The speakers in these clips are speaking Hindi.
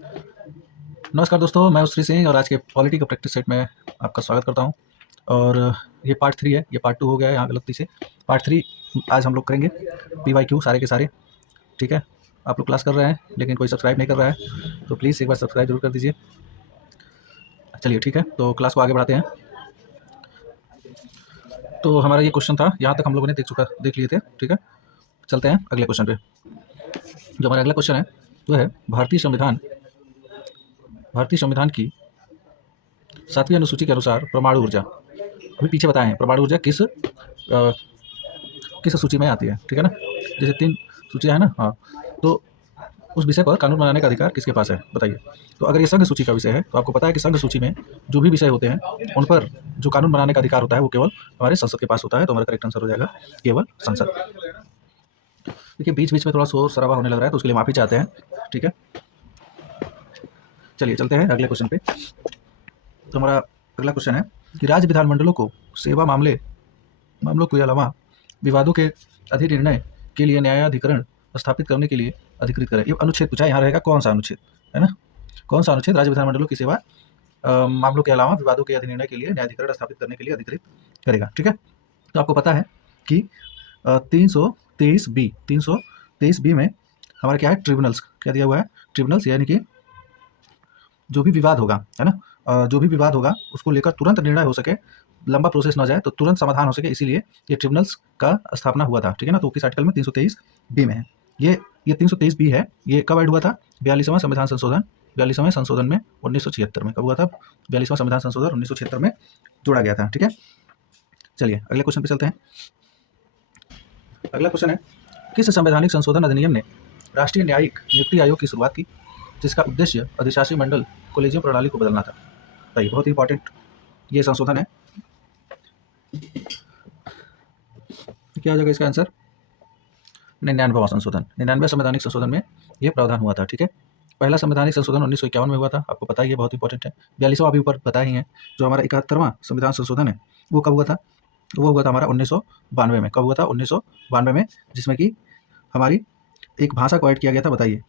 नमस्कार दोस्तों, मैं श्री सिंह और आज के पॉलिटी का प्रैक्टिस सेट में आपका स्वागत करता हूं। और ये पार्ट 3 है, ये पार्ट 2 हो गया है यहाँ गलती से। पार्ट 3 आज हम लोग करेंगे, PYQ सारे के सारे। ठीक है, आप लोग क्लास कर रहे हैं लेकिन कोई सब्सक्राइब नहीं कर रहा है, तो प्लीज़ एक बार सब्सक्राइब जरूर कर दीजिए। चलिए ठीक है, तो क्लास को आगे बढ़ाते हैं। तो हमारा ये क्वेश्चन था, यहाँ तक हम लोगों ने देख लिए थे। ठीक है, चलते हैं अगले क्वेश्चन पे। जो हमारा अगला क्वेश्चन है वो है भारतीय संविधान की 7वीं अनुसूची के अनुसार परमाणु ऊर्जा, अभी पीछे बताए हैं परमाणु ऊर्जा किस सूची में आती है। ठीक है ना, जैसे 3 सूचियाँ हैं ना। हाँ, तो उस विषय पर कानून बनाने का अधिकार किसके पास है, बताइए। तो अगर ये संघ सूची का विषय है तो आपको पता है कि संघ सूची में जो भी विषय होते हैं उन पर जो कानून बनाने का अधिकार होता है वो केवल हमारे संसद के पास होता है। तो हमारा करेक्ट आंसर हो जाएगा केवल संसद। देखिए बीच बीच में थोड़ा शोर शराबा होने लग रहा है तो उसके लिए माफ़ी चाहते हैं। ठीक है, चलिए चलते हैं अगले क्वेश्चन पे। तो हमारा अगला क्वेश्चन है कि राज्य विधानमंडलों को सेवा मामलों के अलावा विवादों के अधिनिर्णय के लिए न्यायाधिकरण स्थापित करने के लिए अधिकृत करें। ये अनुच्छेद पूछा, यहाँ रहेगा कौन सा अनुच्छेद, है ना। कौन सा अनुच्छेद राज्य विधानमंडलों की सेवा मामलों के अलावा विवादों के अधिनिर्णय के लिए न्यायाधिकरण स्थापित करने के लिए अधिकृत करेगा। ठीक है, तो आपको पता है कि 323 बी में हमारा क्या है, ट्रिब्यूनल्स क्या दिया हुआ है, ट्रिब्यूनल्स, यानी कि जो भी विवाद होगा, है ना, जो भी विवाद होगा उसको लेकर तुरंत निर्णय हो सके, लंबा प्रोसेस ना जाए, तो तुरंत समाधान हो सके, इसीलिए ये ट्रिब्यूनल्स का स्थापना हुआ था। ठीक है ना, तो किस आर्टिकल में, 323 बी में है। ये 323 बी है, ये कब ऐड हुआ था, 42वां संविधान संशोधन, 42वें संशोधन में 1976 में। कब हुआ था, 42वां संविधान संशोधन 1976 में जोड़ा गया था। ठीक है, चलिए अगले क्वेश्चन पे चलते हैं। अगला क्वेश्चन है, किस संवैधानिक संशोधन अधिनियम ने राष्ट्रीय न्यायिक नियुक्ति आयोग की शुरुआत की, जिसका उद्देश्य अधिशासी मंडल कोलेजियम प्रणाली को बदलना था। तो ये बहुत ही इंपॉर्टेंट ये संशोधन है। क्या हो जाएगा इसका आंसर, 99वां संशोधन। 99वें संवैधानिक संशोधन में ये प्रावधान हुआ था। ठीक है, पहला संवैधानिक संशोधन 1951 में हुआ था, आपको पता ही है, बहुत इंपॉर्टेंट है। 42वां अभी ऊपर पता ही है। जो हमारा 71वां संविधान संशोधन है वो कब हुआ था, वो हुआ था हमारा 1992 में। कब हुआ था, 1992 में, जिसमें कि हमारी एक भाषा को ऐड किया गया था। बताइए,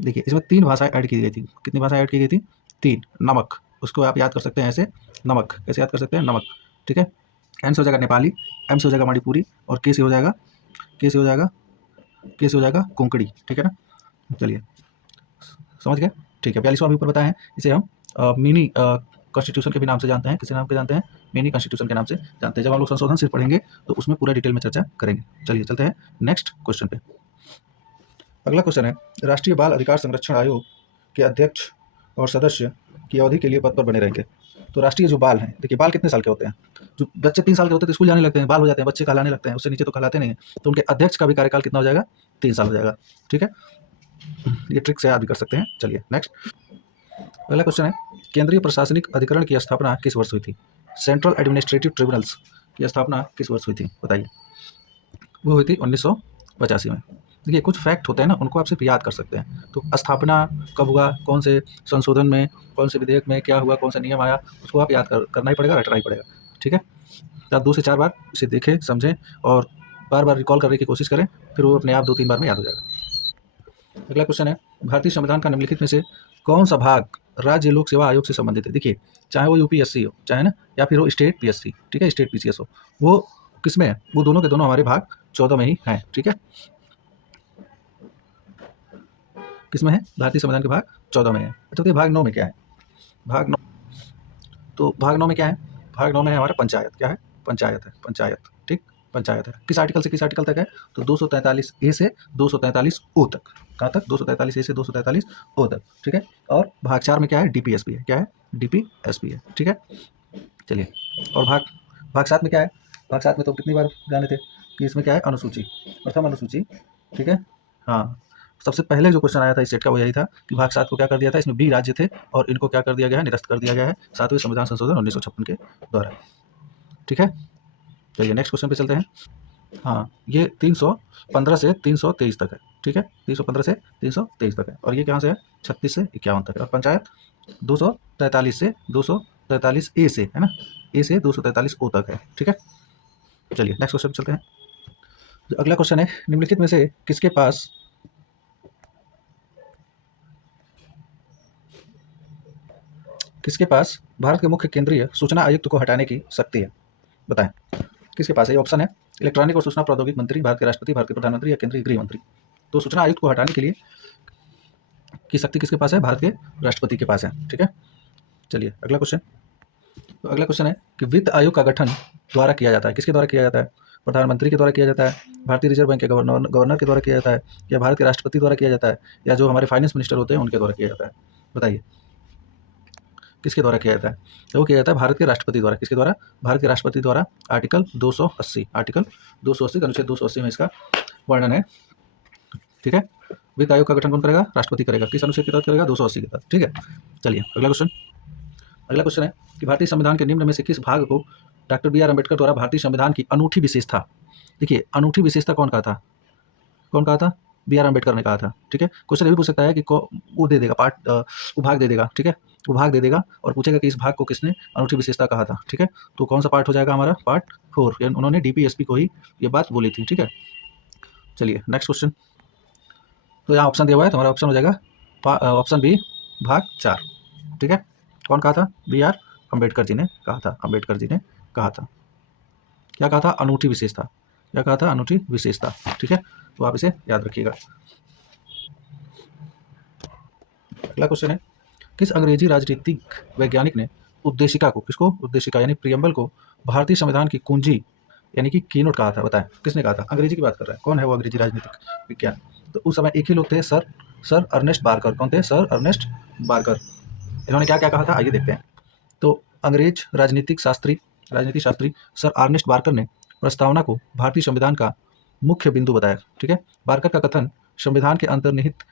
देखिए इसमें 3 भाषाएं ऐड की गई थी। कितनी भाषाएं ऐड की गई थी, 3। नमक, उसको आप याद कर सकते हैं ऐसे, नमक कैसे याद कर सकते हैं, नमक। ठीक है, एन से हो जाएगा नेपाली, एम से हो जाएगा मणिपुरी, और के से हो जाएगा कोंकणी। ठीक है ना, चलिए समझ गए। ठीक है, 42वां भी ऊपर बताया है, इसे हम मिनी कॉन्स्टिट्यूशन के भी नाम से जानते हैं। किसी नाम के जानते हैं, मिनी कॉन्स्टिट्यूशन के नाम से जानते हैं। जब हम लोग संशोधन सिर्फ पढ़ेंगे तो उसमें पूरा डिटेल में चर्चा करेंगे। चलिए चलते हैं नेक्स्ट क्वेश्चन पे। अगला क्वेश्चन है, राष्ट्रीय बाल अधिकार संरक्षण आयोग के अध्यक्ष और सदस्य की अवधि के लिए पद पर बने रहेंगे। तो राष्ट्रीय जो बाल हैं, देखिए बाल कितने साल के होते हैं, जो बच्चे 3 साल के होते हैं तो स्कूल जाने लगते हैं, बाल हो जाते हैं, बच्चे कहलाने लगते हैं, उससे नीचे तो कहलाते नहीं हैं। तो उनके अध्यक्ष का भी कार्यकाल कितना हो जाएगा, 3 साल हो जाएगा। ठीक है, ये ट्रिक से याद भी कर सकते हैं। चलिए नेक्स्ट अगला क्वेश्चन है, केंद्रीय प्रशासनिक अधिकरण की स्थापना किस वर्ष हुई थी। सेंट्रल एडमिनिस्ट्रेटिव ट्रिब्यूनल्स की स्थापना किस वर्ष हुई थी, बताइए। वो हुई थी 1985 में। देखिए कुछ फैक्ट होते हैं ना, उनको आप सिर्फ याद कर सकते हैं। तो स्थापना कब हुआ, कौन से संशोधन में, कौन से विधेयक में क्या हुआ, कौन सा नियम आया, उसको आप याद करना ही पड़ेगा, रटना ही पड़ेगा। ठीक है, तो आप 2 से 4 बार इसे देखें, समझें और बार बार रिकॉल करने की कोशिश करें, फिर वो अपने आप 2-3 बार में याद हो जाएगा। अगला क्वेश्चन है, भारतीय संविधान का निम्नलिखित में से कौन सा भाग राज्य लोक सेवा आयोग से संबंधित है। देखिए चाहे वो यूपीएससी हो, चाहे ना, या फिर वो स्टेट पीएससी, ठीक है, स्टेट पीसीएस हो, वो किसमें है, वो दोनों के दोनों हमारे भाग 14 में ही हैं। ठीक है, किसमें है, भारतीय संविधान के भाग 14 में है। अच्छा तो भाग 9 में क्या है, भाग 9, तो भाग 9 में क्या है, भाग 9 में है हमारा पंचायत। क्या है, पंचायत है, पंचायत। ठीक, पंचायत है। किस आर्टिकल से किस आर्टिकल तक है, तो 243 ए से 243 ओ तक। कहाँ तक, 243 ए से 243 ओ तक। ठीक है, और भाग 4 में क्या है, डीपीएसपी है। क्या है, डीपीएसपी है। ठीक है, चलिए, और भाग भाग 7 में क्या है, भाग 7 में तो कितनी बार जाने थे कि इसमें क्या है, अनुसूची, प्रथम अनुसूची। ठीक है, हाँ, सबसे पहले जो क्वेश्चन आया था इस सेट का वो यही था कि भाग 7 को क्या कर दिया था, इसमें बी राज्य थे और इनको क्या कर दिया गया है, निरस्त कर दिया गया है 7वें संविधान संशोधन 1956 के द्वारा। ठीक है, चलिए नेक्स्ट क्वेश्चन पे चलते हैं। हाँ, ये 315 से 323 तक है। ठीक है, 315 से 323 तक है, और ये कहाँ से है, 36 से 51 तक है। और पंचायत 243 से 243 ए से, है ना, ए से 243 ओ तक है। ठीक है, चलिए नेक्स्ट क्वेश्चन पे चलते हैं। जो अगला क्वेश्चन है, निम्नलिखित में से किसके पास किसके पास भारत के मुख्य केंद्रीय सूचना आयुक्त को हटाने की शक्ति है? बताएं किसके पास है? ये ऑप्शन है इलेक्ट्रॉनिक और सूचना प्रौद्योगिकी मंत्री, भारत के राष्ट्रपति, भारत के प्रधानमंत्री या केंद्रीय गृह मंत्री। तो सूचना आयुक्त को हटाने के लिए की शक्ति किसके पास है? भारत के राष्ट्रपति के पास है। ठीक है, चलिए अगला क्वेश्चन। तो अगला क्वेश्चन है कि वित्त आयोग का गठन द्वारा किया जाता है, किसके द्वारा किया जाता है? प्रधानमंत्री के द्वारा किया जाता है, भारतीय रिजर्व बैंक के गवर्नर के द्वारा किया जाता है, या भारत के राष्ट्रपति द्वारा किया जाता है, या जो हमारे फाइनेंस मिनिस्टर होते हैं उनके द्वारा किया जाता है? बताइए किसके द्वारा किया जाता है? तो वो किया जाता है भारत के राष्ट्रपति द्वारा। किसके द्वारा? भारत के राष्ट्रपति द्वारा। आर्टिकल 280 अनुच्छेद 280 में इसका वर्णन है। ठीक है, वित्त आयोग का गठन कौन करेगा? राष्ट्रपति करेगा। किस अनुच्छेद के तहत करेगा? 280 के तहत। ठीक है, चलिए अगला क्वेश्चन। अगला क्वेश्चन है कि भारतीय संविधान के निम्न में से किस भाग को डॉक्टर बी आर अम्बेडकर द्वारा भारतीय संविधान की अनूठी विशेषता, देखिए अनूठी विशेषता कौन कहा था? कौन कहा था? बी आर अम्बेडकर ने कहा था। ठीक है, क्वेश्चन ये भी पूछ सकता है कि वो दे देगा पार्ट, वो भाग दे देगा। ठीक है, वो भाग दे देगा और पूछेगा कि इस भाग को किसने अनूठी विशेषता कहा था। ठीक है, तो कौन सा पार्ट हो जाएगा हमारा? पार्ट 4। उन्होंने डीपीएसपी को ही ये बात बोली थी। ठीक है, चलिए नेक्स्ट क्वेश्चन। तो यहाँ ऑप्शन दिया हुआ है, तो हमारा ऑप्शन हो जाएगा ऑप्शन बी, भाग 4। ठीक है, कौन कहा था? बी आर अम्बेडकर जी ने कहा था। अम्बेडकर जी ने कहा था, क्या कहा था? अनूठी विशेषता। क्या कहा था? अनूठी विशेषता। ठीक है, तो आप इसे याद रखिएगा। अगला क्वेश्चन है किस अंग्रेजी राजनीतिक वैज्ञानिक ने उद्देशिका को, किसको? उद्देशिका यानी प्रियम्बल को भारतीय संविधान की कुंजी यानी कि कीनोट कहा था? बताएं किसने कहा था? अंग्रेजी की बात कर रहा है, कौन है वो अंग्रेजी राजनीतिक विज्ञान? तो उस समय एक ही लोग थे, सर अर्नेस्ट बारकर। कौन थे? Sir Ernest Barker. इन्होंने क्या क्या कहा था, आइए देखते हैं। तो अंग्रेज राजनीतिक शास्त्री सर अर्नेस्ट बारकर ने प्रस्तावना को भारतीय संविधान का मुख्य बिंदु बताया। ठीक है, बारकर का कथन संविधान के अंतर्निहित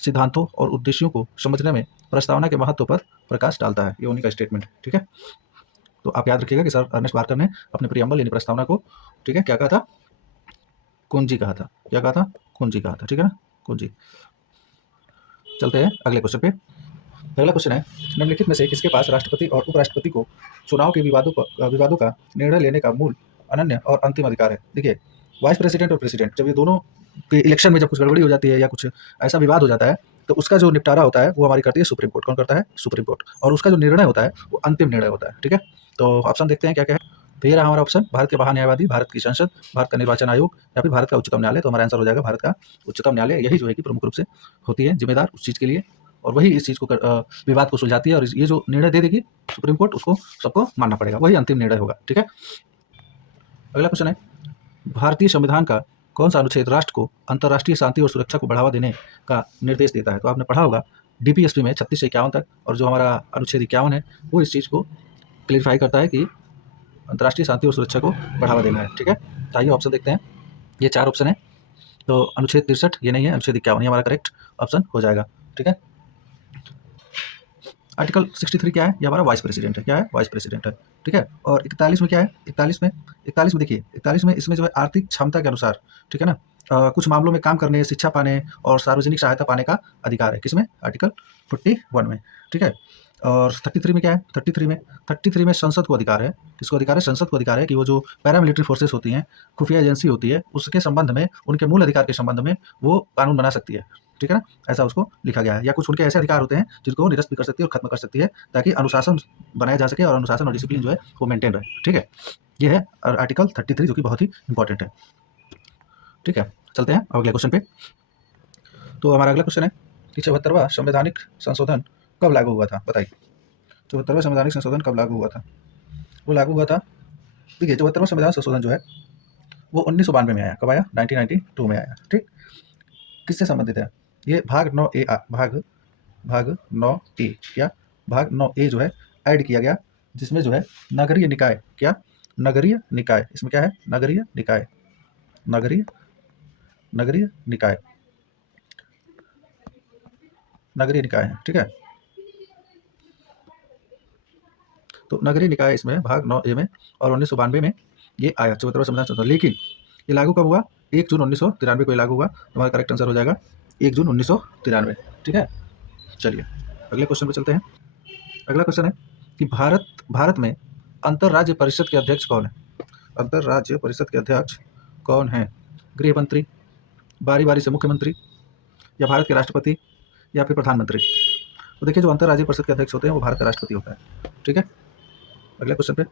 सिद्धांतों और उद्देश्यों को समझने में प्रस्तावना के महत्व पर प्रकाश डालता है। ये उन्हीं का स्टेटमेंट है। ठीक है, तो आप याद रखिएगा कि सर अर्नेस्ट बारकर ने अपने प्रियम्बल यानी प्रस्तावना को, ठीक है, क्या कहा था? कुंजी कहा था। क्या कहा था? कुंजी कहा था। ठीक है ना, कुंजी। चलते हैं अगले क्वेश्चन पे। अगला क्वेश्चन है निम्नलिखित में से किसके पास राष्ट्रपति और उपराष्ट्रपति को चुनाव के विवादों का निर्णय लेने का मूल, अनन्य और अंतिम अधिकार है? देखिए वाइस प्रेसिडेंट और प्रेसिडेंट, जब ये दोनों के इलेक्शन में जब कुछ गड़बड़ी हो जाती है या कुछ ऐसा विवाद हो जाता है, तो उसका जो निपटारा होता है वो हमारी करती है सुप्रीम कोर्ट। कौन करता है? Supreme court. और उसका जो निर्णय होता है वो अंतिम निर्णय होता है। ठीक है, तो ऑप्शन देखते हैं क्या क्या है। तो ये रहा हमारा ऑप्शन, भारत के महान्यायवादी, भारत की संसद, भारत का निर्वाचन आयोग, या फिर भारत का उच्चतम न्यायालय। तो हमारा आंसर हो जाएगा भारत का उच्चतम न्यायालय। यही जो है कि प्रमुख रूप से होती है जिम्मेदार उस चीज़ के लिए, और वही इस चीज़ को विवाद को सुलझाती है। और ये जो निर्णय दे देगी सुप्रीम कोर्ट, उसको सबको मानना पड़ेगा, वही अंतिम निर्णय होगा। ठीक है, अगला क्वेश्चन है भारतीय संविधान का कौन सा अनुच्छेद राष्ट्र को अंतर्राष्ट्रीय शांति और सुरक्षा को बढ़ावा देने का निर्देश देता है? तो आपने पढ़ा होगा डीपीएसपी में 36 से 51 तक, और जो हमारा अनुच्छेद 51 है वो इस चीज़ को क्लियरिफाई करता है कि अंतर्राष्ट्रीय शांति और सुरक्षा को बढ़ावा देना है। ठीक है, तो आइए ऑप्शन देखते हैं। ये 4 ऑप्शन है, तो अनुच्छेद 63 ये नहीं है, अनुच्छेद 51 ये हमारा करेक्ट ऑप्शन हो जाएगा। ठीक है, आर्टिकल 63 क्या है? ये हमारा वाइस प्रेसिडेंट है। क्या है? वाइस प्रेसिडेंट है। ठीक है, और 41 में क्या है? 41 में देखिए, 41 में इसमें जो है आर्थिक क्षमता के अनुसार, ठीक है ना, कुछ मामलों में काम करने, शिक्षा पाने और सार्वजनिक सहायता पाने का अधिकार है। किसमें? आर्टिकल 41 में। ठीक है, और 33 में क्या है? 33 में संसद को अधिकार है। किसको अधिकार है? संसद को अधिकार है कि वो जो पैरामिलिट्री फोर्सेस होती हैं, खुफिया एजेंसी होती है, उसके संबंध में, उनके मूल अधिकार के संबंध में वो कानून बना सकती है। ठीक है ना, ऐसा उसको लिखा गया है। या कुछ उनके ऐसे अधिकार होते हैं जिनको वो निरस्त भी कर सकती है और खत्म कर सकती है, ताकि अनुशासन बनाया जा सके और अनुशासन और डिसिप्लिन जो है वो मेंटेन रहे। ठीक है, ये है आर्टिकल 33 जो कि बहुत ही इंपॉर्टेंट है। ठीक है, चलते हैं अगले क्वेश्चन पे। तो हमारा अगला क्वेश्चन है कि 74वां संवैधानिक संशोधन कब लागू हुआ था? बताइए 74वां संवैधानिक संशोधन कब लागू हुआ था? वो लागू हुआ था, देखिए 74वां संविधान संशोधन जो है वो 1992 में आया। कब आया? 1992 में आया। ठीक, किससे संबंधित है? ये भाग 9A भाग 9A क्या? भाग 9A जो है ऐड किया गया, जिसमें जो है नगरीय निकाय, क्या? नगरीय निकाय, इसमें क्या है? नगरीय निकाय, नगरीय निकाय, नगरीय निकाय है। ठीक है, तो नगरीय निकाय इसमें भाग 9A में, और 1992 में ये आया 74वां संविधान संशोधन। लेकिन ये लागू कब हुआ? 1 जून 1993 को ये लागू हुआ। हमारा करेक्ट आंसर हो जाएगा 1 जून 1993। ठीक है, चलिए अगले क्वेश्चन पे चलते हैं। अगला क्वेश्चन है कि भारत में अंतर्राज्य परिषद के अध्यक्ष कौन है? अंतर्राज्य परिषद के अध्यक्ष कौन है? गृह मंत्री, बारी बारी से मुख्यमंत्री, या भारत के राष्ट्रपति, या फिर प्रधानमंत्री? तो देखिए जो अंतर्राज्यीय परिषद के अध्यक्ष होते हैं वो भारत का राष्ट्रपति होता है। ठीक है, अगले क्वेश्चन पे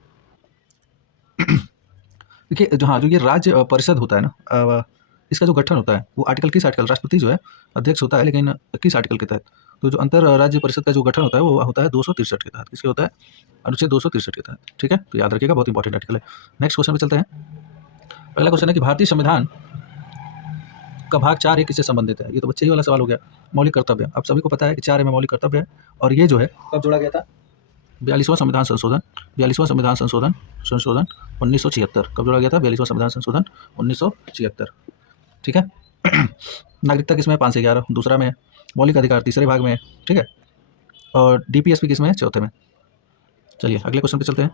देखिए जो हाँ जो ये राज्य परिषद होता है ना, इसका जो गठन होता है वो आर्टिकल किस आर्टिकल, राष्ट्रपति जो है अध्यक्ष होता है लेकिन किस आर्टिकल के तहत, तो जो अंतर राज्य परिषद का जो गठन होता है वो होता है 263 के तहत। किसके होता है? अनुच्छेद 263 के तहत। ठीक है, तो याद रखिएगा, बहुत इंपॉर्टेंट आर्टिकल है। नेक्स्ट क्वेश्चन पे चलते हैं। पहला क्वेश्चन है कि भारतीय संविधान का भाग 4A किससे संबंधित है? ये तो बच्चे ही वाला सवाल हो गया। मौलिक कर्तव्य, आप सभी को पता है कि 4A में मौलिक कर्तव्य है, और ये जो है कब जोड़ा गया था? 42वां संविधान संशोधन, 42वां संविधान संशोधन 1976। कब जोड़ा गया था? 42वां संविधान संशोधन 1976। ठीक है। नागरिकता किसमें? 5 से 11। दूसरा में मौलिक अधिकार तीसरे भाग में। ठीक है, और DPSP किसमें? चौथे में। चलिए अगले क्वेश्चन पे चलते हैं।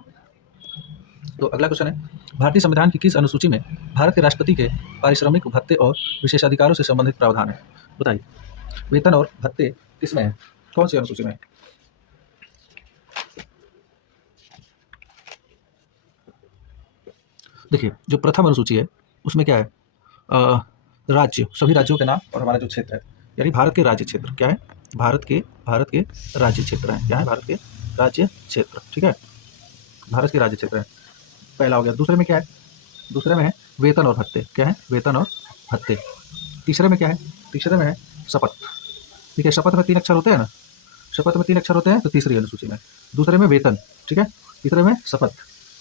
तो अगला क्वेश्चन है, भारतीय संविधान की किस अनुसूची में भारत के राष्ट्रपति के पारिश्रमिक, भत्ते और विशेषाधिकारों से संबंधित प्रावधान है? बताइए, वेतन और भत्ते किसमें है? कौन सी अनुसूची में है? देखिए जो प्रथम अनुसूची है उसमें क्या है? राज्य, सभी राज्यों के नाम और हमारा जो क्षेत्र है, यानी भारत के राज्य क्षेत्र। क्या है? भारत के राज्य क्षेत्र हैं। क्या है? भारत के राज्य क्षेत्र। ठीक है, भारत के राज्य क्षेत्र है, पहला हो गया। दूसरे में क्या है? दूसरे में है वेतन और भत्ते। क्या है? वेतन और भत्ते। तीसरे में क्या है? तीसरे में है शपथ। ठीक है, शपथ में 3 अक्षर होते हैं ना, शपथ में 3 अक्षर होते हैं, तो तीसरी अनुसूची में। दूसरे में वेतन, ठीक है, तीसरे में शपथ,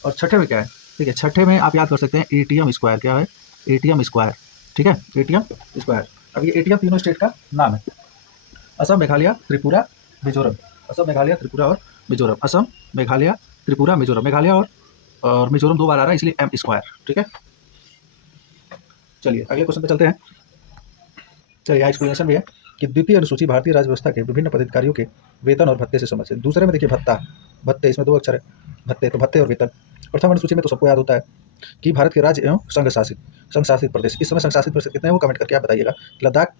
और छठे में क्या है? ठीक है, छठे में आप याद कर सकते हैं ATM स्क्वायर। क्या है? ATM square. ठीक है, ATM स्क्वायर। अब ये ATM तीनों स्टेट का नाम है, असम, मेघालय, त्रिपुरा, मिजोरम। असम, मेघालय, त्रिपुरा और मिजोरम। असम, मेघालय, त्रिपुरा, मिजोरम। मेघालय और मिजोरम 2 बार आ रहा है, इसलिए M स्क्वायर। ठीक है, चलिए अगले क्वेश्चन पे चलते हैं। चलिए यहाँ एक्सप्लेनेशन भी है कि द्वितीय अनुसूची भारतीय राज्य व्यवस्था के विभिन्न पदाधिकारियों के वेतन और भत्ते से संबंधित है। दूसरे में देखिए भत्ता, भत्ते, इसमें 2 अक्षर है, भत्ते, तो भत्ते और वेतन। प्रथम अनुसूची में तो सबको याद होता है कि भारत के राज्य एवं संघ शासित प्रदेश। इस समय संघ शासित प्रदेश कितने हैं वो कमेंट करके आप बताइएगा। लद्दाख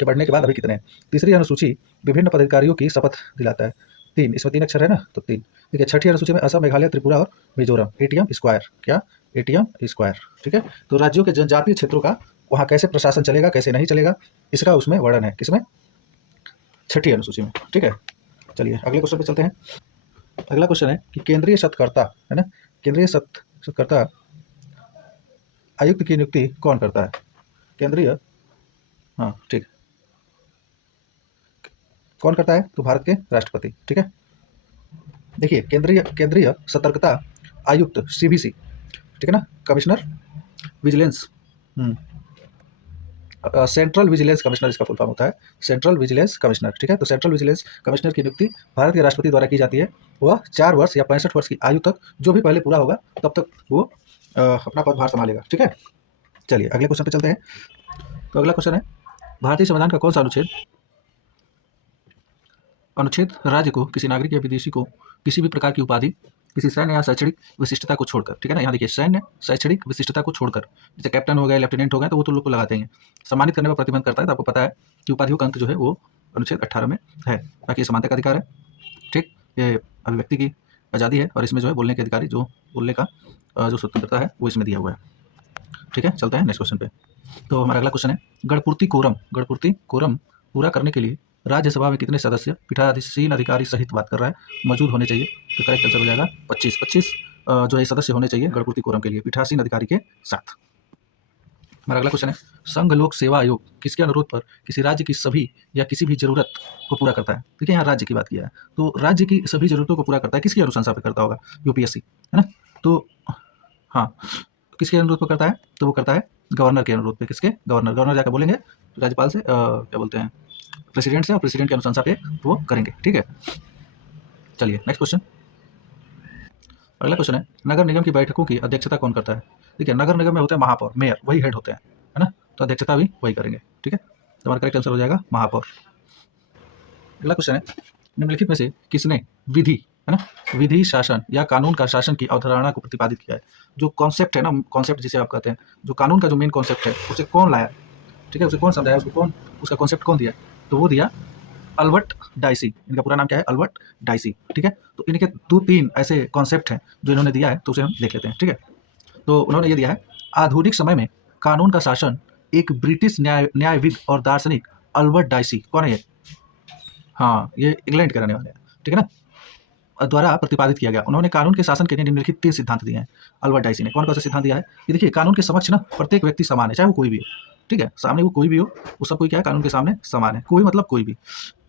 के बढ़ने के बाद अभी कितने हैं? तीसरी अनुसूची विभिन्न पदाधिकारियों की शपथ दिलाता है, 3, इसमें 3 अक्षर है ना, तो 3। ठीक है, छठी अनुसूची में असम, मेघालय, त्रिपुरा और मिजोरम। ATM square. क्या? ATM square. ठीक है, तो राज्यों के जनजातीय क्षेत्रों का वहाँ कैसे प्रशासन चलेगा, कैसे नहीं चलेगा, इसका उसमें वर्णन है। किसमें? छठी अनुसूची में। ठीक है, चलिए अगले क्वेश्चन पे चलते हैं। अगला क्वेश्चन है कि केंद्रीय सत्कर्ता है ना, केंद्रीय सत्कर्ता आयुक्त की नियुक्ति कौन करता है? केंद्रीय, हाँ ठीक, कौन करता है? तो भारत के राष्ट्रपति। ठीक है, देखिए केंद्रीय सतर्कता आयुक्त CVC, ठीक है ना, commissioner vigilance, central vigilance commissioner इसका फुल फॉर्म होता है, सेंट्रल विजिलेंस कमिश्नर। ठीक है, तो सेंट्रल विजिलेंस कमिश्नर की नियुक्ति भारत के राष्ट्रपति द्वारा की जाती है। वह 4 वर्ष या 65 वर्ष की आयु तक, जो भी पहले पूरा होगा तब तक वो अपना पदभार संभालेगा। ठीक है, चलिए अगले क्वेश्चन पे चलते हैं। तो अगला क्वेश्चन है, भारतीय संविधान का कौन सा अनुच्छेद राज्य को, किसी नागरिक या विदेशी को किसी भी प्रकार की उपाधि, किसी सैन्य या शैक्षणिक विशिष्टता को छोड़कर, ठीक है ना, यहाँ देखिए सैन्य शैक्षणिक विशिष्टता को छोड़कर, जैसे कैप्टन हो गए, लेफ्टिनेंट हो गए, तो वो तो लोग को लगाते हैं, सम्मानित करने पर प्रतिबंध करता है। तो आपको पता है कि उपाधियों का अंक जो है वो अनुच्छेद 18 में है। बाकी समानता का अधिकार है, ठीक, ये अभिव्यक्ति की आज़ादी है, और इसमें जो है बोलने के अधिकारी, जो बोलने का जो स्वतंत्रता है वो इसमें दिया हुआ है। ठीक है, चलते हैं नेक्स्ट क्वेश्चन पे। तो हमारा अगला क्वेश्चन है, गणपूर्ति कोरम पूरा करने के लिए राज्यसभा में कितने सदस्य पीठासीन अधिकारी सहित बात कर रहा है मौजूद होने चाहिए? तो करेक्ट आंसर हो जाएगा 25 जो है सदस्य होने चाहिए गणपूर्ति कोरम के लिए पीठासीन अधिकारी के साथ। हमारा अगला क्वेश्चन है, संघ लोक सेवा आयोग किसके अनुरोध पर किसी राज्य की सभी या किसी भी जरूरत को पूरा करता है? देखिए यहाँ राज्य की बात किया है, तो राज्य की सभी जरूरतों को पूरा करता है, किसकी अनुशंसा पर करता होगा? UPSC, है ना, तो हाँ, किसके अनुरोध पर करता है? तो वो करता है गवर्नर के अनुरोध पे। किसके? गवर्नर जाकर बोलेंगे राज्यपाल से, क्या बोलते हैं, प्रेसिडेंट से, और प्रेसिडेंट की अनुशंसा पे वो करेंगे। ठीक है, चलिए नेक्स्ट क्वेश्चन। अगला क्वेश्चन है, नगर निगम की बैठकों की अध्यक्षता कौन करता है? देखिए नगर निगम में होते हैं महापौर, मेयर, वही हेड होते हैं, है ना, तो अध्यक्षता भी वही करेंगे। ठीक है, तो हमारा करेक्ट आंसर हो जाएगा महापौर। अगला क्वेश्चन है, निम्नलिखित में से किसने विधि, है ना, विधि शासन या कानून का शासन की अवधारणा को प्रतिपादित किया है? जो कॉन्सेप्ट है ना, कॉन्सेप्ट जिसे आप कहते हैं, जो कानून का जो मेन कॉन्सेप्ट है उसे कौन लाया? ठीक है, उसे कौन समझाया, उसको कौन, उसका कॉन्सेप्ट कौन दिया? तो वो दिया अल्बर्ट डाइसी। इनका पूरा नाम क्या है? Albert dicey. ठीक है, तो इनके 2-3 ऐसे कॉन्सेप्ट हैं जो इन्होंने दिया है, तो उसे हम देख लेते हैं। ठीक है, तो उन्होंने ये दिया है, आधुनिक समय में कानून का शासन एक ब्रिटिश न्यायविद और दार्शनिक अल्बर्ट डाइसी, कौन है ये? हाँ, ये इंग्लैंड के रहने वाले हैं, ठीक है ना, द्वारा प्रतिपादित किया गया। उन्होंने कानून के शासन के लिए निम्नलिखित 3 सिद्धांत दिए हैं। अल्बर्ट डाइसी ने कौन-कौन से सिद्धांत दिया है? ये देखिए, कानून के समक्ष ना प्रत्येक व्यक्ति समान है, चाहे वो कोई भी हो, ठीक है? सामने वो कोई भी हो, वो सब कोई क्या है, कानून के सामने समान है। कोई मतलब कोई भी।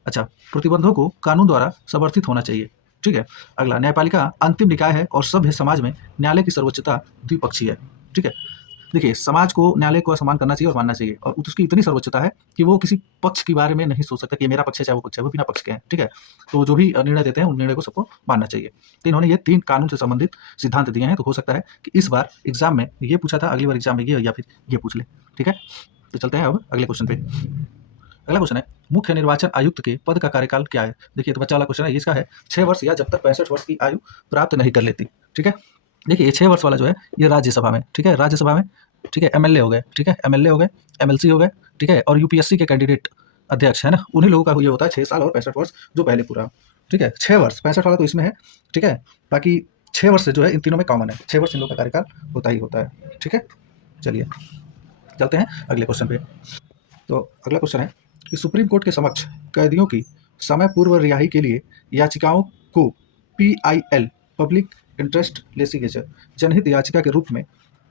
अच्छा, प्रतिबंधों को कानून द्वारा समर्थित होना चाहिए, ठीक है? अगला, न्यायपालिका अंतिम निकाय है और सभ्य समाज में न्यायालय की सर्वोच्चता द्विपक्षीय है, ठीक है? देखिए, समाज को न्यायालय को सम्मान करना चाहिए और मानना चाहिए, और उसकी इतनी सर्वोच्चता है कि वो किसी पक्ष के बारे में नहीं सोच सकता कि ये मेरा पक्ष है चाहे वो पक्ष है, वो बिना पक्ष के हैं, ठीक है? तो जो भी निर्णय देते हैं, उन निर्णय को सबको मानना चाहिए। तो इन्होंने ये 3 कानून से संबंधित सिद्धांत दिए हैं, तो हो सकता है कि इस बार एग्ज़ाम में ये पूछा था, अगली बार एग्ज़ाम में ये या फिर ये पूछ ले, ठीक है? तो चलते हैं अब अगले क्वेश्चन पे। अगला क्वेश्चन है, मुख्य निर्वाचन आयुक्त के पद का कार्यकाल क्या है? देखिए, तो बच्चा वाला क्वेश्चन है, इसका है 6 वर्ष या जब तक 65 वर्ष की आयु प्राप्त नहीं कर लेती, ठीक है? देखिए, ये 6 वर्ष वाला जो है, ये राज्यसभा में, ठीक है? राज्यसभा में, ठीक है? एमएलए हो गए, ठीक है? एमएलए हो गए, एमएलसी हो गए, ठीक है? और यूपीएससी के कैंडिडेट अध्यक्ष है ना, उन्हीं लोगों का ये होता है 6 साल और 65 वर्ष जो पहले पूरा हो, ठीक है? 6 वर्ष, 65 वाला तो इसमें है, ठीक है? बाकी 6 वर्ष जो है इन तीनों में कॉमन है, 6 वर्ष इन लोगों का कार्यकाल होता ही होता है, ठीक है? चलिए, चलते हैं अगले क्वेश्चन पे। तो अगला क्वेश्चन है कि सुप्रीम कोर्ट के समक्ष कैदियों की समय पूर्व रिहाई के लिए याचिकाओं को पीआईएल पब्लिक इंटरेस्ट लिटिगेशन जनहित याचिका के रूप में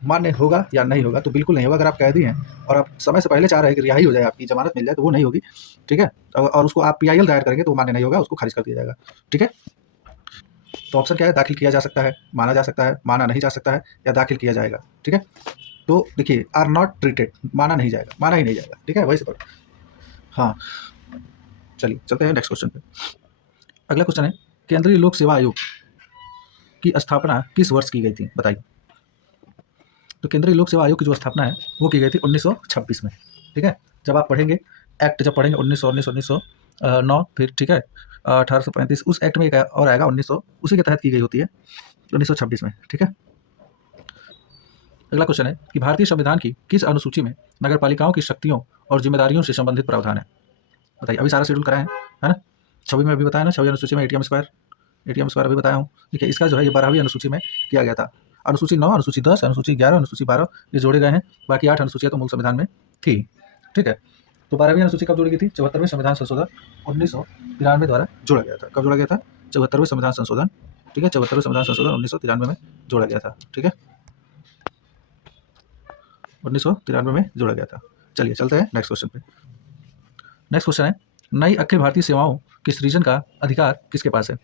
मान्य होगा या नहीं होगा? तो बिल्कुल नहीं होगा। अगर आप कैदी हैं और आप समय से पहले चाह रहे हैं कि रिहाई हो जाए, आपकी जमानत मिल जाए, तो वो नहीं होगी, ठीक है? और उसको आप पीआईएल दायर करेंगे तो वो मान्य नहीं होगा, उसको खारिज कर दिया जाएगा, ठीक है? तो ऑप्शन क्या है? दाखिल किया जा सकता है, माना जा सकता है, माना नहीं जा सकता है, या दाखिल किया जाएगा, ठीक है? तो देखिए, आर नॉट ट्रीटेड, माना नहीं जाएगा, माना ही नहीं जाएगा, ठीक है? वही से पढ़ो। हाँ, चलिए चलते हैं नेक्स्ट क्वेश्चन पे। अगला क्वेश्चन है, केंद्रीय लोक सेवा आयोग की स्थापना किस वर्ष की गई थी? बताइए। तो केंद्रीय लोक सेवा आयोग की जो स्थापना है वो की गई थी 1926 में, ठीक है? जब आप पढ़ेंगे एक्ट, जब पढ़ेंगे 1909, फिर ठीक है 1835, उस एक्ट में एक और आएगा 1900, उसी के तहत की गई होती है 1926 में, ठीक है? अगला क्वेश्चन है कि भारतीय संविधान की किस अनुसूची में नगरपालिकाओं की शक्तियों और जिम्मेदारियों से संबंधित प्रावधान है? बताइए। अभी सारा शेड्यूल कराए हैं, है ना? 6वीं में अभी बताया ना, 6वीं अनुसूची में एटीएम स्क्वायर अभी बताया हूँ। ठीक है, इसका जो है ये 12वीं अनुसूची में किया गया था। अनुसूची 9, अनुसूची 10, अनुसूची 11, अनुसूची 12 ये जोड़े गए हैं। बाकी 8 अनुसूचियाँ तो मूल संविधान में थी, ठीक है? तो 12वीं अनुसूची कब जोड़ी गई थी? 74वें संविधान संशोधन 1993 द्वारा जोड़ा गया था। कब जोड़ा गया था? 74वें संविधान संशोधन, ठीक है? 74वें संविधान संशोधन 1993 में जोड़ा गया था, ठीक है? 1993 में जोड़ा गया था। चलिए चलते हैं नेक्स्ट क्वेश्चन पे। नेक्स्ट क्वेश्चन है, नई अखिल भारतीय सेवाओं के सृजन का अधिकार किसके पास है?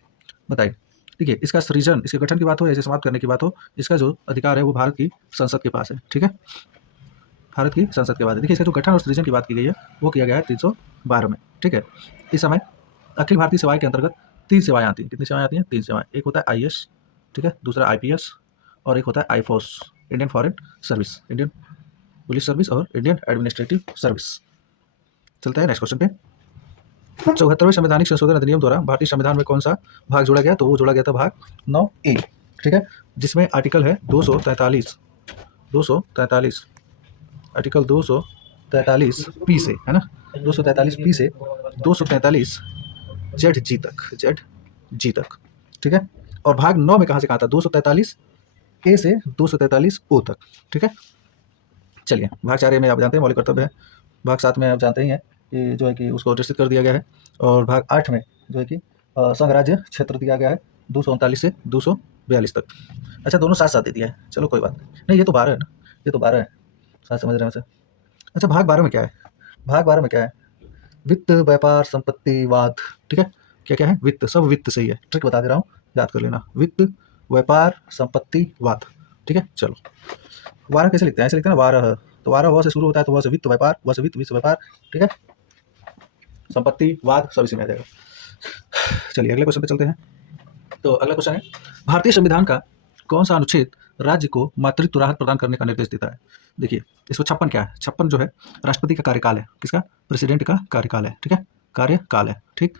बताइए। देखिए, इसका सृजन, इसके गठन की बात हो या इसे समाप्त करने की बात हो, इसका जो अधिकार है वो भारत की संसद के पास है, ठीक है? भारत की संसद के पास है। देखिए, इसका जो गठन और सृजन की बात की गई है वो किया गया है 312 में, ठीक है? इस समय अखिल भारतीय सेवाएं के अंतर्गत 3 सेवाएं आती हैं। कितनी सेवाएं आती हैं? 3 सेवाएं। एक होता है आईएएस, ठीक है? दूसरा आईपीएस, और एक होता है IFoS, Indian foreign service, Indian police service और इंडियन एडमिनिस्ट्रेटिव सर्विस। चलते हैं नेक्स्ट क्वेश्चन पे। 74वें संवैधानिक संशोधन अधिनियम द्वारा भारतीय संविधान में कौन सा भाग जोड़ा गया? तो वो जोड़ा गया था भाग 9A, ठीक है? जिसमें आर्टिकल है 243 आर्टिकल 243 पी से, है ना? 243 पी से 243 जेड जी तक, ठीक है? और भाग 9 में कहाँ से कहाँ था? 243 ए से 243 ओ तक, ठीक है? चलिए, भाग 4 में आप जानते हैं मौलिक कर्तव्य है। भाग 7 में आप जानते ही हैं कि जो है कि उसको निश्चित कर दिया गया है। और भाग 8 में जो है कि संघ राज्य क्षेत्र दिया गया है 239 से 242 तक। अच्छा, दोनों साथ साथ दे दिया है, चलो कोई बात नहीं। ये तो 12 है ना, ये तो 12 है, साथ समझ रहे हैं वैसे। अच्छा, भाग 12 में क्या है? भाग 12 में क्या है? वित्त, व्यापार, संपत्तिवाद, ठीक है? क्या क्या है? वित्त, सब वित्त सही है। ट्रिक बता दे रहा हूँ, याद कर लेना। वित्त, व्यापार, संपत्तिवाद, ठीक है? चलो, वारह कैसे लिखते हैं? ऐसे लिखते हैं ना, वारह। तो वारह व से शुरू होता है, तो वह से वित्त व्यापार, वह से वित्त व्यापार, ठीक है? संपत्तिवाद सब इसी में आ जाएगा। चलिए अगले क्वेश्चन पे चलते हैं। तो अगला क्वेश्चन है, भारतीय संविधान का कौन सा अनुच्छेद राज्य को मातृत्व राहत प्रदान करने का निर्देश देता है? देखिए, इसको 56 क्या है? 56 जो है राष्ट्रपति का कार्यकाल है। किसका? प्रेसिडेंट का कार्यकाल है, ठीक है? कार्यकाल है, ठीक?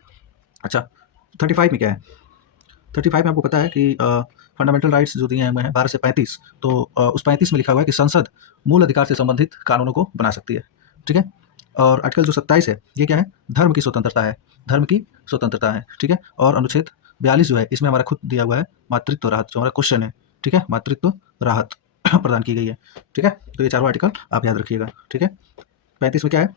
अच्छा, 35 में क्या है? 35 में आपको पता है कि फंडामेंटल राइट्स जो दिए हुए हैं 12 से 35, तो उस 35 में लिखा हुआ है कि संसद मूल अधिकार से संबंधित कानूनों को बना सकती है, ठीक है? और आर्टिकल जो 27 है ये क्या है? धर्म की स्वतंत्रता है, धर्म की स्वतंत्रता है, ठीक है? और अनुच्छेद 42 जो है इसमें हमारा खुद दिया हुआ है मातृत्व राहत, जो हमारा क्वेश्चन है, ठीक है? मातृत्व राहत प्रदान की गई है, ठीक है? तो ये चारों आर्टिकल आप याद रखिएगा, ठीक है? 35 में क्या है?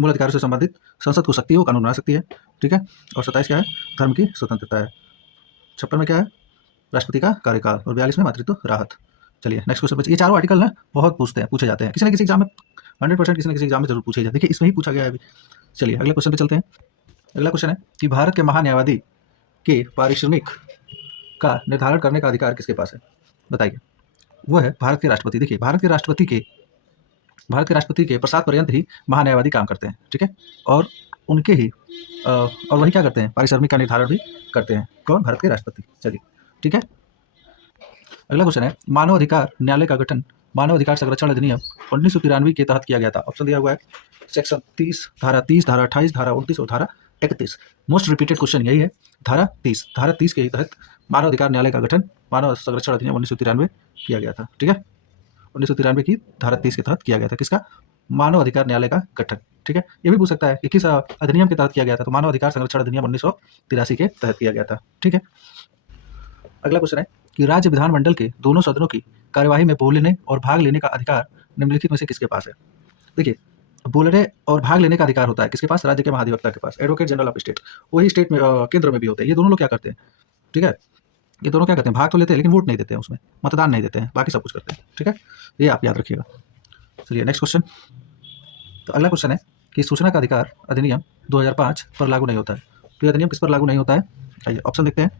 मूल अधिकारों से संबंधित संसद को शक्ति है, वो कानून बना सकती है, ठीक है। और 27 क्या है, धर्म की स्वतंत्रता है। 56 में क्या है, राष्ट्रपति का कार्यकाल। और 42 में मातृत्व राहत। चलिए नेक्स्ट क्वेश्चन पे। ये चारों आर्टिकल ना बहुत पूछे जाते हैं, किसी न किसी एग्जाम में 100% किसी न किसी एग्जाम में जरूर पूछे जाते हैं। देखिए इसमें ही पूछा गया है अभी। चलिए अगले क्वेश्चन पे चलते हैं। अगला क्वेश्चन है कि भारत के महान्यायवादी के पारिश्रमिक का निर्धारण करने का अधिकार किसके पास है, बताइए। वो है भारत के राष्ट्रपति। देखिए भारत के राष्ट्रपति के प्रसाद पर्यंत ही महान्यायवादी काम करते हैं, ठीक है। और उनके ही और वही क्या करते हैं, पारिश्रमिक का निर्धारण भी करते हैं। कौन, भारत के राष्ट्रपति। चलिए ठीक है। अगला क्वेश्चन है मानव अधिकार न्यायालय का गठन मानव अधिकार संरक्षण अधिनियम 1993 के तहत किया गया था। ऑप्शन दिया हुआ है सेक्शन 30, धारा 30, धारा 28, धारा 29 और धारा 31। मोस्ट रिपीटेड क्वेश्चन यही है, धारा 30। धारा 30 के तहत मानव अधिकार न्यायालय का गठन मानव संरक्षण अधिनियम 1993 किया गया था, ठीक है। 1993 की धारा 30 के तहत किया गया था, किसका, मानव अधिकार न्यायालय का गठन, ठीक है। ये भी पूछ सकता है कि किस अधिनियम के तहत किया गया था, तो मानव अधिकार संरक्षण अधिनियम 1983 के तहत किया गया था, ठीक है। अगला क्वेश्चन है कि राज्य विधानमंडल के दोनों सदनों की कार्यवाही में बोलने और भाग लेने का अधिकार निम्नलिखित में से किसके पास है। देखिए बोलने और भाग लेने का अधिकार होता है किसके पास, राज्य के महाधिवक्ता के पास, एडवोकेट जनरल ऑफ स्टेट। वही स्टेट में केंद्र में भी होते हैं। ये दोनों लोग क्या करते हैं, ठीक है, ये दोनों क्या करते हैं, भाग तो लेते हैं लेकिन वोट नहीं देते हैं, उसमें मतदान नहीं देते हैं, बाकी सब कुछ करते हैं, ठीक है। ये आप याद रखिएगा। चलिए नेक्स्ट क्वेश्चन। तो अगला क्वेश्चन है कि सूचना का अधिकार अधिनियम 2005 पर लागू नहीं होता है। तो ये अधिनियम किस पर लागू नहीं होता है, आइए ऑप्शन देखते हैं।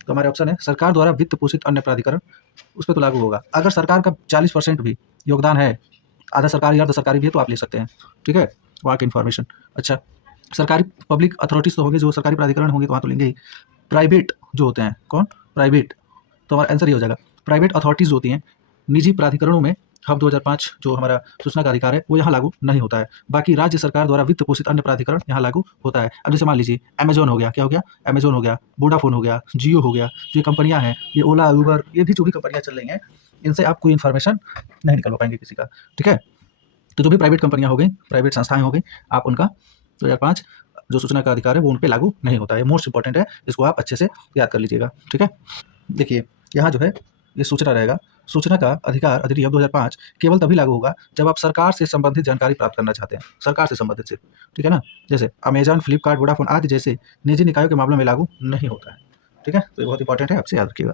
तो हमारे ऑप्शन है सरकार द्वारा वित्त पोषित अन्य प्राधिकरण, उस पर तो लागू होगा। अगर सरकार का 40% भी योगदान है, आधा सरकारी अर्ध सरकारी भी है, तो आप ले सकते हैं, ठीक है, वहाँ की इन्फॉर्मेशन। अच्छा सरकारी पब्लिक अथॉरिटीज़ तो होंगे, जो सरकारी प्राधिकरण होंगे तो वहाँ तो लेंगे ही। प्राइवेट जो होते हैं, कौन, प्राइवेट, तो हमारा आंसर ये हो जाएगा प्राइवेट अथॉरिटीज़ होती हैं, निजी प्राधिकरणों में हब 2005 जो हमारा सूचना का अधिकार है वो यहाँ लागू नहीं होता है। बाकी राज्य सरकार द्वारा वित्त पोषित अन्य प्राधिकरण यहाँ लागू होता है। अब जैसे मान लीजिए अमेजोन हो गया, क्या हो गया, अमेजोन हो गया, वोडाफोन हो गया, जियो हो गया, जो कंपनियाँ हैं, ये ओला, उबर, ये भी जो भी कंपनियाँ चल रही हैं, इनसे आप कोई इन्फॉर्मेशन नहीं निकलवा पाएंगे किसी का, ठीक है। तो जो भी प्राइवेट कंपनियाँ हो गई, प्राइवेट संस्थाएं हो गई, आप उनका 2005 जो सूचना का अधिकार है वो उन पर लागू नहीं होता है। मोस्ट इंपॉर्टेंट है, इसको आप अच्छे से याद कर लीजिएगा, ठीक है। देखिए यहाँ जो है ये सूचना रहेगा, सूचना का अधिकार अधिनियम 2005 केवल तभी लागू होगा जब आप सरकार से संबंधित जानकारी प्राप्त करना चाहते हैं, सरकार से संबंधित सिर्फ, ठीक है ना। जैसे अमेजन, फ्लिपकार्ट, वोडाफोन आदि जैसे निजी निकायों के मामलों में लागू नहीं होता है, ठीक है। तो ये बहुत इंपॉर्टेंट है, आपसे याद रखिएगा।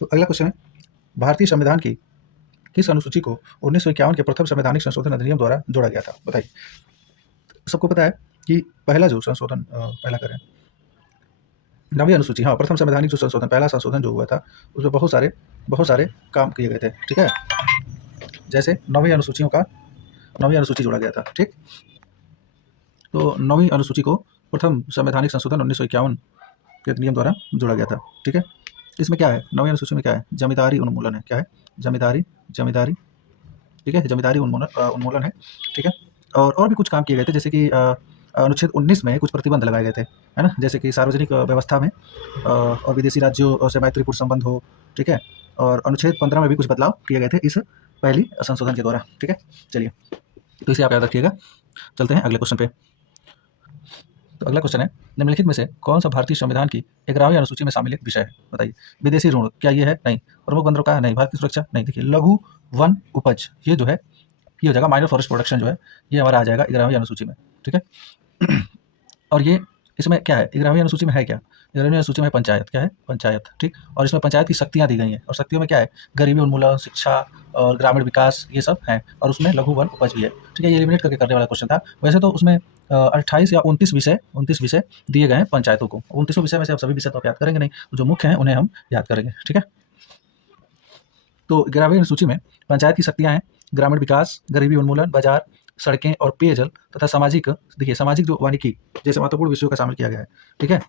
तो अगला क्वेश्चन है भारतीय संविधान की किस अनुसूची को 1951 के प्रथम संवैधानिक संशोधन अधिनियम द्वारा जोड़ा गया था, बताइए। सबको पता है कि पहला जो संशोधन पहला करें 9वीं अनुसूची, हाँ प्रथम संवैधानिक जो संशोधन, पहला संशोधन जो हुआ था उसमें बहुत सारे काम किए गए थे, ठीक है। जैसे 9वीं अनुसूची जोड़ा गया था, ठीक। तो 9वीं अनुसूची को प्रथम संवैधानिक संशोधन 1951 के अधिनियम द्वारा जोड़ा गया था, ठीक है। इसमें क्या है, 9वीं अनुसूची में क्या है, जमींदारी उन्मूलन है, क्या है, जमींदारी, ठीक है, जमींदारी उन्मूलन है, ठीक है। और भी कुछ काम किए गए थे, जैसे कि अनुच्छेद 19 में कुछ प्रतिबंध लगाए गए थे, है ना, जैसे कि सार्वजनिक व्यवस्था में और विदेशी राज्यों से मैत्रीपूर्ण संबंध हो, ठीक है। और अनुच्छेद 15 में भी कुछ बदलाव किए गए थे इस पहली संशोधन के द्वारा, ठीक है। चलिए तो इसे आप याद रखिएगा। चलते हैं अगले क्वेश्चन पे। तो अगला क्वेश्चन है निम्नलिखित में से कौन सा भारतीय संविधान की 11वीं अनुसूची में शामिल एक विषय है, बताइए। विदेशी ऋण, क्या ये है, नहीं। प्रमुख बंदरगाह, नहीं। भारत की सुरक्षा, नहीं। देखिए लघु वन उपज, ये जो है ये हो जाएगा, माइनर फॉरेस्ट प्रोडक्शन जो है ये हमारा आ जाएगा 11वीं अनुसूची में, ठीक है। और ये इसमें क्या है, 11वीं अनुसूची में है क्या, 11वीं अनुसूची में पंचायत, क्या है, पंचायत, ठीक। और इसमें पंचायत की शक्तियाँ दी गई हैं, और शक्तियों में क्या है, गरीबी उन्मूलन, शिक्षा और ग्रामीण विकास, ये सब हैं। और उसमें लघु वन उपज भी है, ठीक है। ये एलिमिनेट करके करने वाला क्वेश्चन था। वैसे तो उसमें 28 या 29 विषय दिए गए हैं पंचायतों को। 29 विषय में से आप सभी विषय तो आप याद करेंगे नहीं, जो मुख्य हैं उन्हें हम याद करेंगे, ठीक है। तो 11वीं अनुसूची में पंचायत की शक्तियाँ हैं, ग्रामीण विकास, गरीबी उन्मूलन, बाजार, सड़कें और पेयजल तथा सामाजिक, देखिए सामाजिक जो वानिकी जैसे महत्वपूर्ण विषयों का शामिल किया गया है, ठीक है।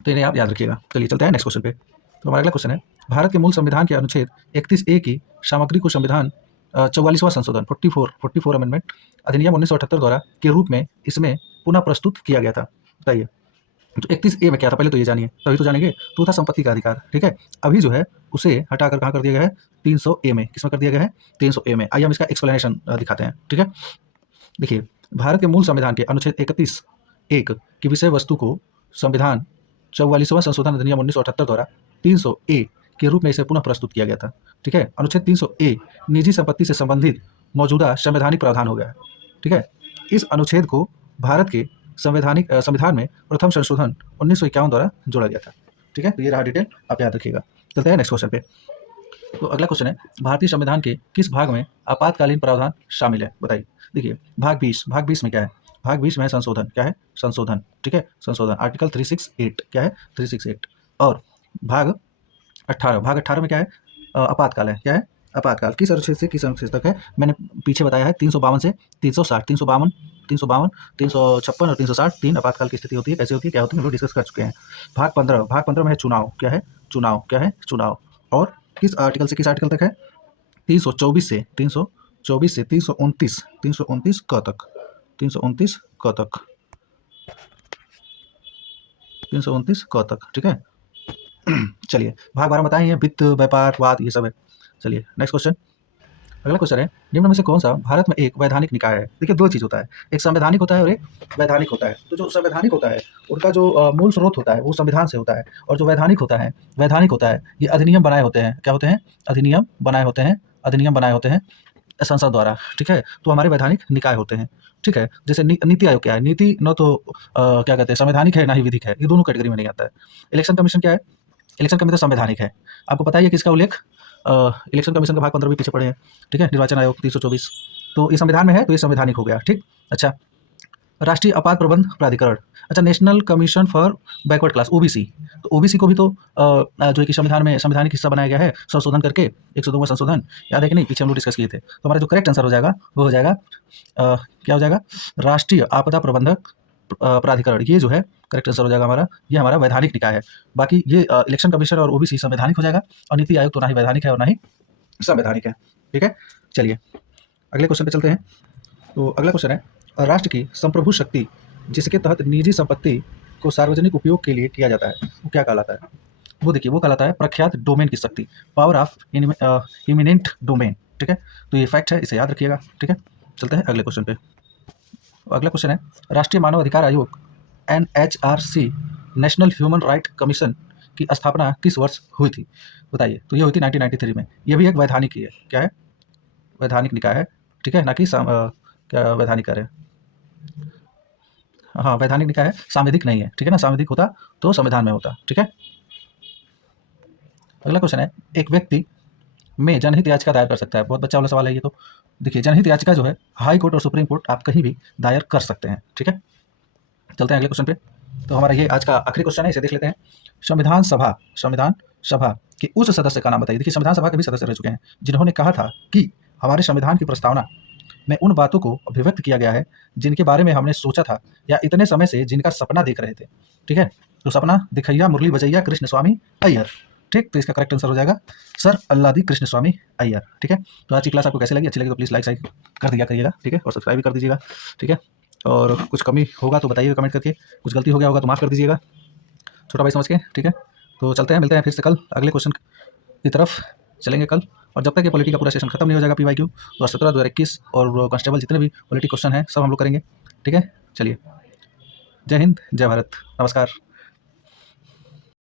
तो इन्हें आप याद रखिएगा। चलिए चलते हैं नेक्स्ट क्वेश्चन पे। तो हमारा अगला क्वेश्चन है भारत के मूल संविधान के अनुच्छेद 31A की सामग्री को संविधान 44वां संशोधन 44 अमेंडमेंट अधिनियम 1978 द्वारा के रूप में इसमें पुनः प्रस्तुत किया गया था, बताइए। तो 31A में क्या था, पहले तो ये जानिए, तभी तो जानेंगे। तो था संपत्ति का अधिकार, ठीक है। अभी जो है उसे हटाकर कहाँ कर दिया गया है, 300A में, किसमें कर दिया गया है, 300A में। आइए हम इसका एक्सप्लेनेशन दिखाते हैं, ठीक है। देखिए भारत के मूल संविधान के अनुच्छेद 31(1) की विषय वस्तु को संविधान 44वां संशोधन अधिनियम 1978 द्वारा 300A के रूप में इसे पुनः प्रस्तुत किया गया था, ठीक है। अनुच्छेद 300A निजी संपत्ति से संबंधित मौजूदा संवैधानिक प्रावधान हो गया है, ठीक है। इस अनुच्छेद को भारत के संविधान में प्रथम संशोधन 1951 द्वारा जोड़ा गया था। ठीक है, तो ये रहा डिटेल, आप याद रखिएगा। चलते हैं नेक्स्ट क्वेश्चन पे। तो अगला क्वेश्चन है, भारतीय संविधान के किस भाग में आपातकालीन प्रावधान शामिल है? बताइए। देखिए, भाग 20 में क्या है? भाग 20 में है संशोधन। क्या है? संशोधन। ठीक है, संशोधन आर्टिकल 368। क्या है? 368। और भाग 18 में क्या है? आपातकाल है। क्या है? आपातकाल किस अनुच्छेद से किस अनुच्छेद तक है? मैंने पीछे बताया है 352 से 360, 352, 356 और 360 तीन आपातकाल की स्थिति होती है। कैसे होती है, क्या होती है, हम लोग डिस्कस कर चुके हैं। भाग 15 में है चुनाव। क्या है? चुनाव। क्या है? चुनाव। और किस आर्टिकल से किस आर्टिकल तक है? 324 से 329 क तक। 329 क तक। 329 क तक। ठीक है। चलिए, भाग 12 बताए हैं, वित्त, व्यापार, वाद, ये सब है। चलिए नेक्स्ट क्वेश्चन। अगला क्वेश्चन है, निम्न में से कौन सा भारत में एक वैधानिक निकाय है? देखिए, दो चीज होता है, एक संवैधानिक होता है और एक वैधानिक होता है। तो जो संवैधानिक होता है उनका जो मूल स्रोत होता है वो संविधान से होता है, और जो वैधानिक होता है ये अधिनियम बनाए होते हैं। क्या होते हैं? अधिनियम बनाए होते हैं संसद द्वारा। ठीक है, तो हमारे वैधानिक निकाय होते हैं। ठीक है, जैसे नीति आयोग क्या है? नीति न तो क्या कहते हैं, संवैधानिक है ना ही विधिक है, ये दोनों कैटेगरी में नहीं आता है। इलेक्शन कमीशन क्या है? इलेक्शन कमीशन संवैधानिक है। आपको पता ही है किसका उल्लेख इलेक्शन कमीशन का भाग 15 भी पीछे पड़े हैं। ठीक है, निर्वाचन आयोग 324, तो ये संविधान में है, तो ये संवैधानिक हो गया। ठीक। अच्छा, राष्ट्रीय आपात प्रबंध प्राधिकरण। अच्छा, national commission for backward class, OBC. तो ओबीसी को भी तो जो है कि संविधान में संवैधानिक हिस्सा बनाया गया है संशोधन करके, 102वां संशोधन, याद है कि नहीं? पीछे हम लोग डिस्कस किए थे। तो हमारा जो करेक्ट आंसर हो जाएगा वो हो जाएगा क्या हो जाएगा? राष्ट्रीय आपदा प्रबंधक प्राधिकरण। ये जो है करेक्ट आंसर हो जाएगा हमारा, ये हमारा वैधानिक निकाय है। बाकी ये इलेक्शन कमीशन और ओबीसी संवैधानिक हो जाएगा, और नीति आयोग तो ना ही वैधानिक है और ना ही संवैधानिक है। ठीक है, चलिए अगले क्वेश्चन पे चलते हैं। तो अगला क्वेश्चन है, राष्ट्र की संप्रभु शक्ति जिसके तहत निजी संपत्ति को सार्वजनिक उपयोग के लिए किया जाता है वो क्या कहलाता है? वो देखिए, वो कहलाता है प्रख्यात डोमेन की शक्ति, पावर ऑफ इमिनेंट डोमेन। ठीक है, तो ये फैक्ट है, इसे याद रखिएगा। ठीक है, चलते हैं अगले क्वेश्चन पे। अगला क्वेश्चन है, राष्ट्रीय मानव अधिकार आयोग NHRC national human right commission की स्थापना किस वर्ष हुई थी? बताइए। तो ये हुई थी 1993 में। ये भी एक वैधानिक ही है। क्या है? वैधानिक निकाय है। ठीक है, ना कि क्या वैधानिक कार्य। हाँ, वैधानिक निकाय है, सांविधिक नहीं है। ठीक है ना, सांविधिक होता तो संविधान में होता। ठीक है, अगला क्वेश्चन है, एक व्यक्ति में जनहित याचिका दायर कर सकता है? बहुत बच्चा वाला सवाल है ये। तो देखिए, जनहित याचिका जो है हाई कोर्ट और सुप्रीम कोर्ट, आप कहीं भी दायर कर सकते हैं। ठीक है, चलते हैं अगले क्वेश्चन पे। तो हमारा ये आज का आखिरी क्वेश्चन है, इसे देख लेते हैं। संविधान सभा के उस सदस्य का नाम बताइए। देखिए, संविधान सभा के भी सदस्य रह चुके हैं जिन्होंने कहा था कि हमारे संविधान की प्रस्तावना में उन बातों को अभिव्यक्त किया गया है जिनके बारे में हमने सोचा था, या इतने समय से जिनका सपना देख रहे थे। ठीक है, तो सपना दिखैया मुरली बजैया कृष्ण स्वामी अय्यर। ठीक, तो इसका करेक्ट आंसर हो जाएगा सर अल्लादी कृष्ण स्वामी अय्यर। ठीक है, तो आज की क्लास आपको कैसे लगी? अच्छी लगी तो प्लीज़ लाइक कर दिया करिएगा। ठीक है, और सब्सक्राइब भी कर दीजिएगा। ठीक है, और कुछ कमी होगा तो बताइएगा कमेंट करके, कुछ गलती हो गया होगा तो माफ़ कर दीजिएगा, छोटा भाई समझ के। ठीक है, तो चलते हैं, मिलते हैं फिर से कल अगले क्वेश्चन की तरफ चलेंगे कल। और जब तक ये पॉलिटी का पूरा सेशन खत्म नहीं हो जाएगा PYQ 2017 2021 और कांस्टेबल जितने भी पॉलिटी क्वेश्चन हैं सब हम लोग करेंगे। ठीक है, चलिए, जय हिंद, जय भारत, नमस्कार।